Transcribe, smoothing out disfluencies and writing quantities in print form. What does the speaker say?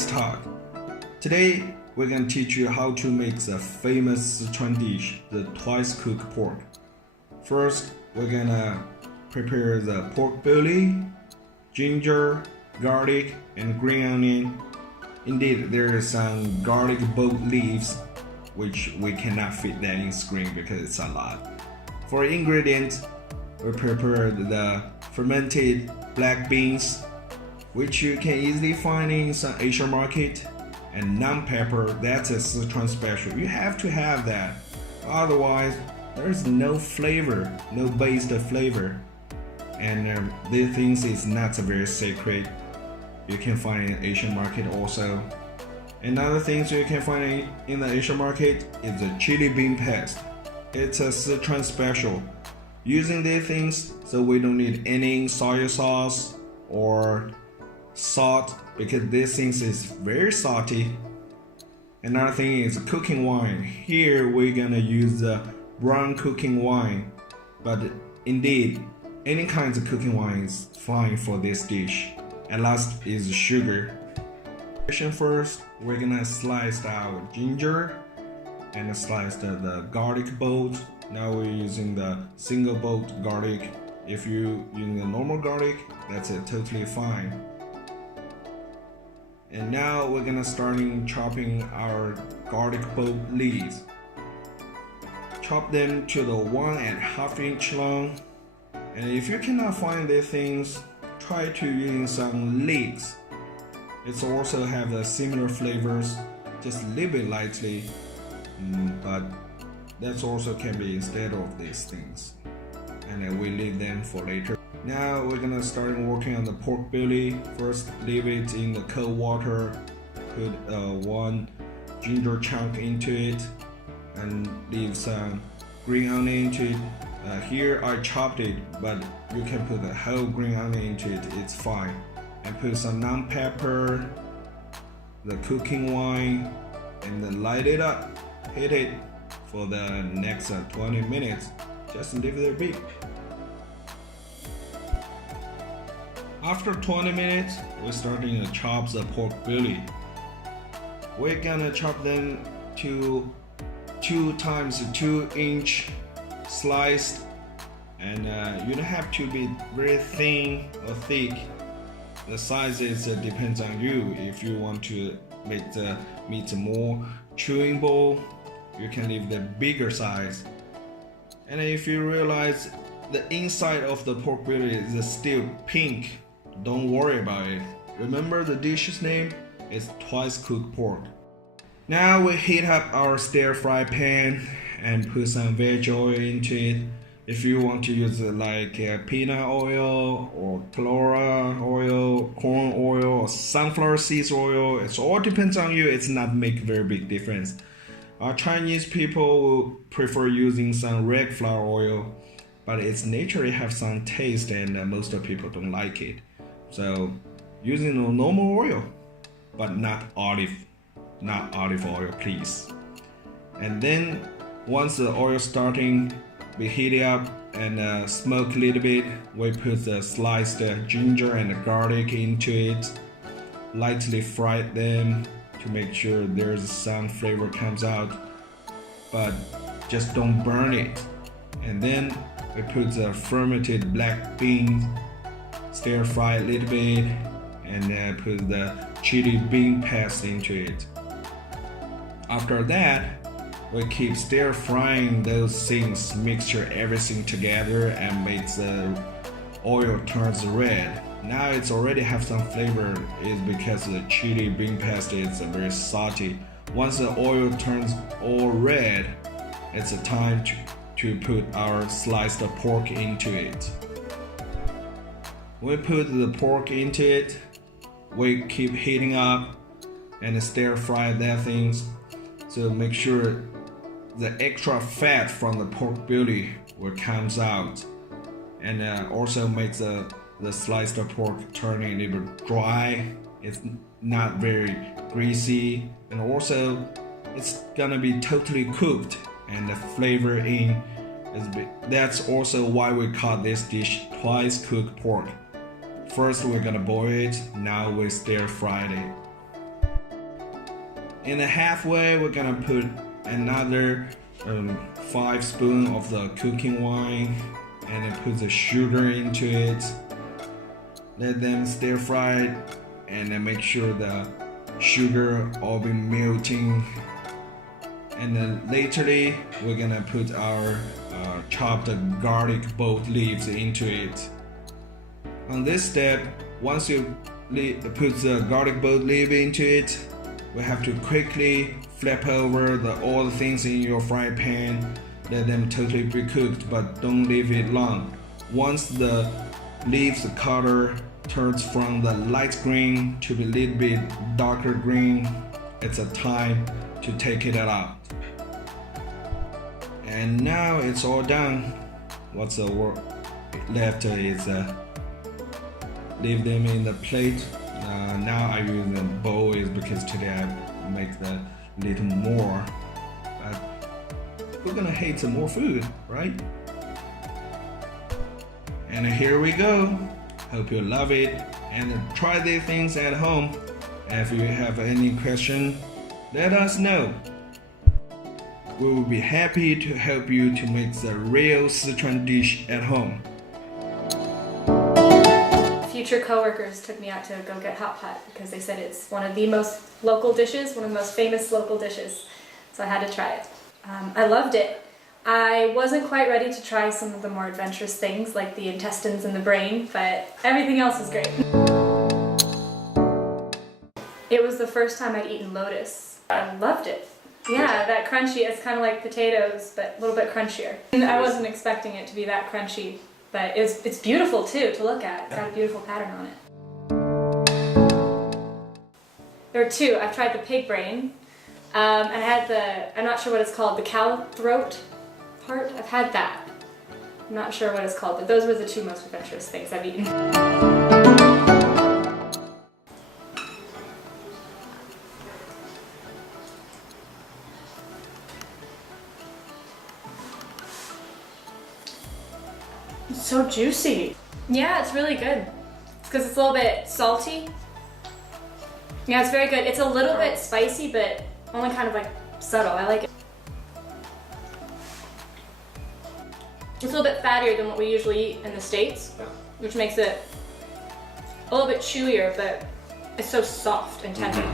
Today's talk. Today we're going to teach you how to make the famous Sichuan dish, the twice cooked pork. First, we're going to prepare the pork belly, ginger, garlic, and green onion. Indeed, there are some garlic boat leaves, which we cannot fit that in screen because it's a lot. For ingredients, we prepared the fermented black beans, which you can easily find in some Asian market, and naan pepper. That's a Sichuan special. You have to have that, otherwise there's no flavor, no base of flavor, and these things is not very sacred. You can find in Asian market also. Another things you can find in the Asian market is the chili bean paste. It's a Sichuan special. Using these things, so we don't need any soy sauce or salt, because these things is very salty. Another thing is cooking wine. Here we're gonna use the brown cooking wine, but indeed any kinds of cooking wine is fine for this dish. And last is sugar. First, we're gonna slice our ginger and slice the garlic bolt. Now we're using the single bolt garlic. If you're using the normal garlic, that's it, totally fine. And now we're gonna start chopping our garlic bolt leaves. Chop them to the 1.5 inch long. And if you cannot find these things, try to use some leeks. It also have the similar flavors, just a little bit lightly, but that also can be instead of these things. And then we leave them for later. Now we're gonna start working on the pork belly. First, leave it in the cold water. Put one ginger chunk into it, and leave some green onion into it. Here I chopped it, but you can put the whole green onion into it. It's fine. And put some naan pepper, the cooking wine, and then light it up. Hit it for the next 20 minutes. Just leave it a bit. After 20 minutes, we're starting to chop the pork belly. We're gonna chop them to 2 times 2 inch sliced, and you don't have to be very thin or thick. The sizes depends on you. If you want to make the meat more chewable, you can leave the bigger size. And if you realize the inside of the pork belly is still pink, don't worry about it. Remember the dish's name is twice cooked pork. Now we heat up our stir fry pan and put some veg oil into it. If you want to use like peanut oil or chlorella oil, corn oil, or sunflower seeds oil, it all depends on you. It's not make very big difference. Chinese people will prefer using some red flour oil, but it's naturally have some taste, and most of people don't like it. So using a normal oil, but not olive oil, please. And then once the oil starting, we heat it up and smoke a little bit. We put the sliced ginger and the garlic into it, lightly fry them to make sure there's some flavor comes out, but just don't burn it. And then we put the fermented black beans, stir fry a little bit, and put the chili bean paste into it. After that, we keep stir frying those things, mixture everything together, and make the oil turns red. Now it's already have some flavor, is because the chili bean paste is very salty. Once the oil turns all red, it's a time to put our sliced pork into it. We put the pork into it. We keep heating up and stir fry that things. So make sure the extra fat from the pork belly will comes out, and also makes the sliced pork turning a little bit dry. It's not very greasy, and also it's gonna be totally cooked, and the flavor in is big. That's also why we call this dish twice cooked pork. First we're gonna boil it, now we stir fry it. In the halfway, we're gonna put another 5 spoons of the cooking wine and then put the sugar into it. Let them stir fry and then make sure the sugar all be melting. And then laterly, we're gonna put our chopped garlic both leaves into it. On this step, once you put the garlic both leaf into it, we have to quickly flip over all the things in your fry pan. Let them totally be cooked, but don't leave it long. Once the leaves color turns from the light green to a little bit darker green, it's a time to take it out. And now it's all done. What's the work left is leave them in the plate. Now I use the bowl is because today I make the little more. But we're gonna hate some more food, right? And here we go. Hope you love it and try these things at home. If you have any question, let us know. We will be happy to help you to make the real Sichuan dish at home. Future coworkers took me out to go get hot pot because they said it's one of the most local dishes, one of the most famous local dishes. So I had to try it. I loved it. I wasn't quite ready to try some of the more adventurous things like the intestines and the brain, but everything else was great. It was the first time I'd eaten lotus. I loved it. Yeah, that crunchy, it's kind of like potatoes, but a little bit crunchier. And I wasn't expecting it to be that crunchy, but it's beautiful too to look at. It's got a beautiful pattern on it. There are two. I've tried the pig brain, and I had I'm not sure what it's called, the cow throat part. I've had that. I'm not sure what it's called, but those were the two most adventurous things I've eaten. It's so juicy. Yeah, it's really good. It's because it's a little bit salty. Yeah, it's very good. It's a little bit spicy, but only kind of like subtle. I like it. It's a little bit fattier than what we usually eat in the States, which makes it a little bit chewier, but it's so soft and tender.